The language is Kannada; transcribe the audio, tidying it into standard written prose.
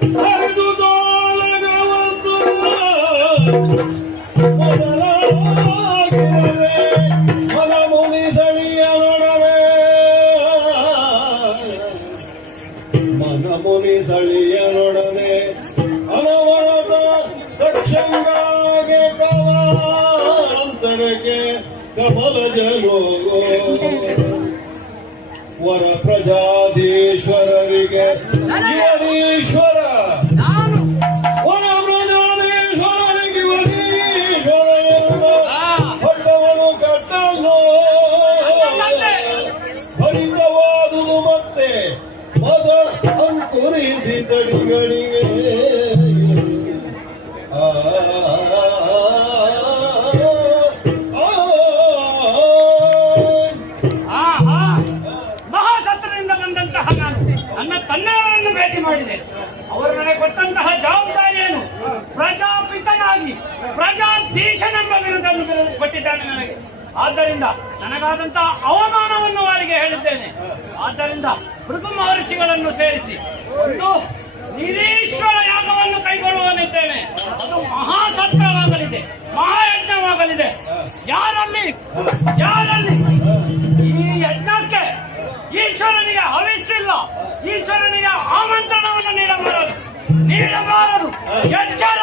ಹರಿದು ತೋಳಗವಂತು ಮೊದಲಾಗಿರದೆ ಮನ ಮುನಿಸಳಿಯ ನೊಡವೆ ಮನ ಮುನಿಸಳಿಯನೊಡನೆ ಅನವರತ ದಕ್ಷಂಗಾಗೆ ಕವಾಂತರಕ್ಕೆ ಕಮಲ ಜಲೋಗೋ ವರ ಪ್ರಜಾಧೀಶ್ವರರಿಗೆ ಈಶ್ವರ ವರ ಪ್ರಜಾಧೀಶ್ವರರಿಗೆ ಈಶ್ವರ ಹೊಟ್ಟವನು ಕಟ್ಟಲು ಭರಿತವಾದುದು ಮತ್ತೆ ಮದ ಅಂಕುರಿಸಿ ತಡಿಗಳಿಗೆ ಮಾಡಿದೆ. ಅವರು ನನಗೆ ಕೊಟ್ಟಂತಹ ಜವಾಬ್ದಾರಿಯನ್ನು ಪ್ರಜಾಪಿತನಾಗಿ ಪ್ರಜಾಧೀಶನೆಂಬ ಬಿರುದನ್ನು ಕೊಟ್ಟಿದ್ದಾನೆ ನನಗೆ. ಆದ್ದರಿಂದ ನನಗಾದಂತಹ ಅವಮಾನವನ್ನು ಅವರಿಗೆ ಹೇಳಿದ್ದೇನೆ. ಆದ್ದರಿಂದ ಭೃಗು ಮಹರ್ಷಿಗಳನ್ನು ಸೇರಿಸಿ ಒಂದು ನಿರೀಶ್ವರ ಯಾಗವನ್ನು ಕೈಗೊಳ್ಳುವನಿದ್ದೇನೆ. ಅದು ಮಹಾಸತ್ರವಾಗಲಿದೆ, ಮಹಾಯಜ್ಞವಾಗಲಿದೆ. ಯಾರಲ್ಲಿ ಈ ಯಜ್ಞಕ್ಕೆ ಈಶ್ವರನಿಗೆ ಹವಿಸ್ಸಿಲ್ಲ, ಈಶ್ವರನಿಗೆ ಆಮಂತ್ರಣವನ್ನು ನೀಡಬಾರದು. ಎಚ್ಚರ.